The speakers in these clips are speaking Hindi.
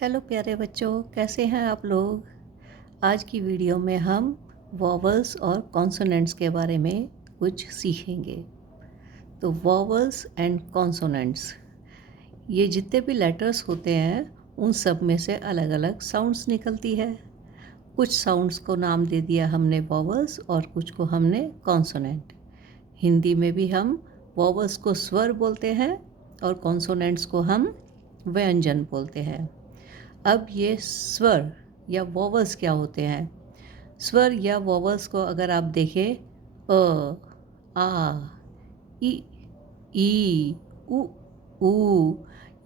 हेलो प्यारे बच्चों, कैसे हैं आप लोग। आज की वीडियो में हम वॉवल्स और कॉन्सोनेंट्स के बारे में कुछ सीखेंगे। तो वॉवल्स एंड कॉन्सोनेंट्स, ये जितने भी लेटर्स होते हैं उन सब में से अलग अलग साउंड्स निकलती है। कुछ साउंड्स को नाम दे दिया हमने वॉवल्स और कुछ को हमने कॉन्सोनेंट। हिंदी में भी हम वॉवल्स को स्वर बोलते हैं और कॉन्सोनेंट्स को हम व्यंजन बोलते हैं। अब ये स्वर या वॉवल्स क्या होते हैं। स्वर या वॉवल्स को अगर आप देखें, अ, आ, ई, ई, उ, ऊ,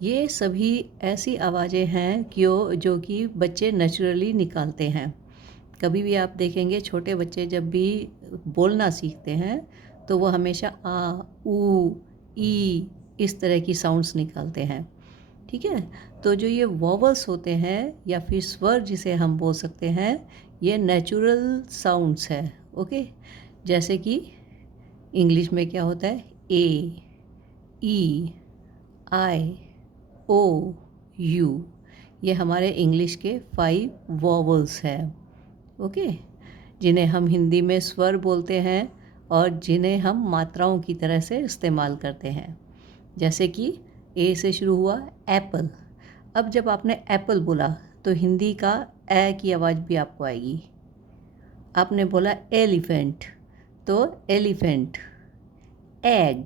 ये सभी ऐसी आवाज़ें हैं जो कि बच्चे नेचुरली निकालते हैं। कभी भी आप देखेंगे छोटे बच्चे जब भी बोलना सीखते हैं तो वो हमेशा आ, ऊ, ई इस तरह की साउंड्स निकालते हैं। ठीक है। तो जो ये वॉवल्स होते हैं या फिर स्वर जिसे हम बोल सकते हैं, ये नेचुरल साउंड्स है। ओके। जैसे कि इंग्लिश में क्या होता है, ए, ई, आई, ओ, यू, ये हमारे इंग्लिश के 5 वॉवल्स हैं। ओके। जिन्हें हम हिंदी में स्वर बोलते हैं और जिन्हें हम मात्राओं की तरह से इस्तेमाल करते हैं। जैसे कि ए से शुरू हुआ एप्पल। अब जब आपने एप्पल बोला तो हिंदी का ए की आवाज़ भी आपको आएगी। आपने बोला एलिफेंट तो एलिफेंट। एग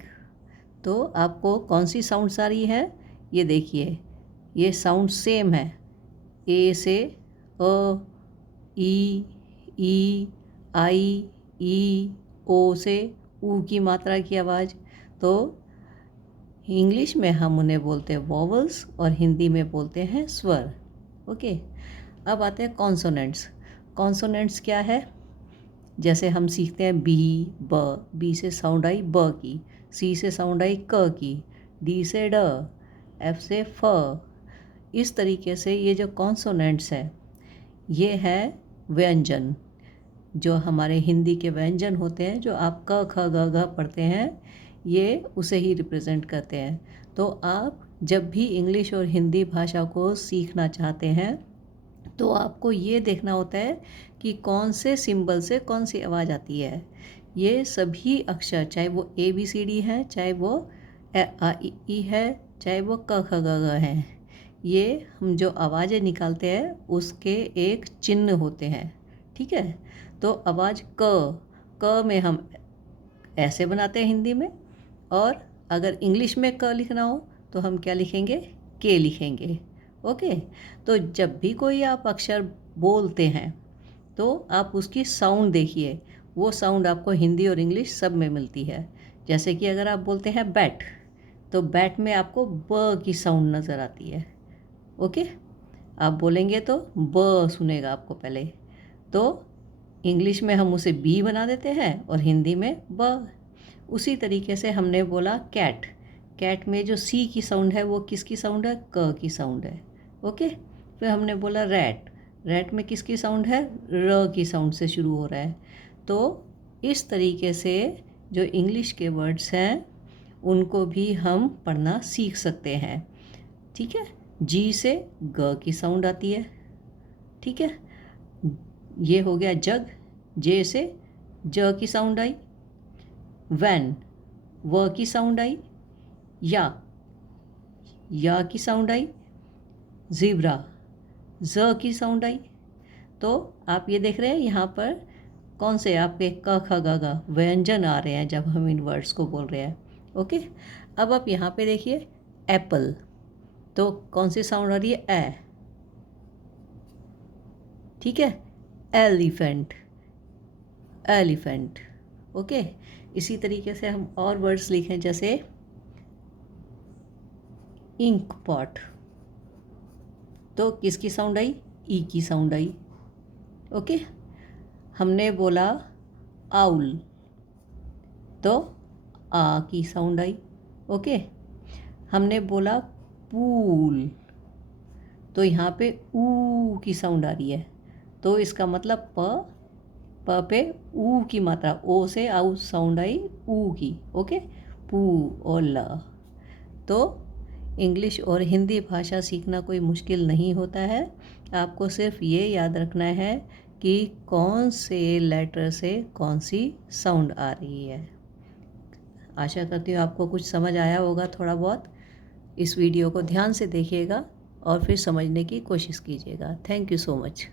तो आपको कौन सी साउंड्स आ रही है, ये देखिए, ये साउंड सेम है। ए से अ, ई, आई, ई, ओ से ऊ की मात्रा की आवाज़। तो इंग्लिश में हम उन्हें बोलते हैं वॉवल्स और हिंदी में बोलते हैं स्वर। ओके। अब आते हैं कॉन्सोनेंट्स। कॉन्सोनेंट्स क्या है, जैसे हम सीखते हैं बी से साउंड आई ब की, सी से साउंड आई क की, डी से ड, एफ से फ। इस तरीके से ये जो कॉन्सोनेंट्स है ये है व्यंजन। जो हमारे हिंदी के व्यंजन होते हैं, जो आप क ख ग घ पढ़ते हैं, ये उसे ही रिप्रेजेंट करते हैं। तो आप जब भी इंग्लिश और हिंदी भाषा को सीखना चाहते हैं तो आपको ये देखना होता है कि कौन से सिंबल से कौन सी आवाज़ आती है। ये सभी अक्षर, चाहे वो ए बी सी डी है, चाहे वो आ ई ई है, चाहे वो क ख ग घ है, ये हम जो आवाज़ें निकालते हैं उसके एक चिन्ह होते हैं। ठीक है। तो आवाज़ क में हम ऐसे बनाते हैं हिंदी में, और अगर इंग्लिश में क लिखना हो तो हम क्या लिखेंगे, के लिखेंगे। ओके। तो जब भी कोई आप अक्षर बोलते हैं तो आप उसकी साउंड देखिए, वो साउंड आपको हिंदी और इंग्लिश सब में मिलती है। जैसे कि अगर आप बोलते हैं बैट तो बैट में आपको ब की साउंड नज़र आती है। ओके। आप बोलेंगे तो ब सुनेगा आपको पहले। तो इंग्लिश में हम उसे बी बना देते हैं और हिंदी में ब। उसी तरीके से हमने बोला कैट। कैट में जो सी की साउंड है वो किसकी साउंड है, क की साउंड है। ओके। फिर हमने बोला रैट। रैट में किसकी साउंड है, र की साउंड से शुरू हो रहा है। तो इस तरीके से जो इंग्लिश के वर्ड्स हैं उनको भी हम पढ़ना सीख सकते हैं। ठीक है। जी से ग की साउंड आती है। ठीक है। ये हो गया जग। जे से ज की साउंड आई। वैन, व की साउंड आई। या की साउंड आई। ज़ीब्रा, ज की साउंड आई। तो आप ये देख रहे हैं यहाँ पर कौन से आपके क ख ग घ व्यंजन आ रहे हैं जब हम इन वर्ड्स को बोल रहे हैं। ओके। अब आप यहाँ पे देखिए एप्पल, तो कौन सी साउंड आ रही है, ए। ठीक है। Elephant, elephant. ओके। इसी तरीके से हम और वर्ड्स लिखें, जैसे इंक पॉट, तो किसकी साउंड आई, ई की साउंड आई। ओके। हमने बोला आउल तो आ की साउंड आई। ओके। हमने बोला पूल तो यहाँ पे ऊ की साउंड आ रही है। तो इसका मतलब प पे ऊ की मात्रा, ओ से आउ साउंड आई ऊ की। ओके। पू और ल। तो इंग्लिश और हिंदी भाषा सीखना कोई मुश्किल नहीं होता है। आपको सिर्फ ये याद रखना है कि कौन से लेटर से कौन सी साउंड आ रही है। आशा करती हूँ आपको कुछ समझ आया होगा थोड़ा बहुत। इस वीडियो को ध्यान से देखिएगा और फिर समझने की कोशिश कीजिएगा। Thank you so much.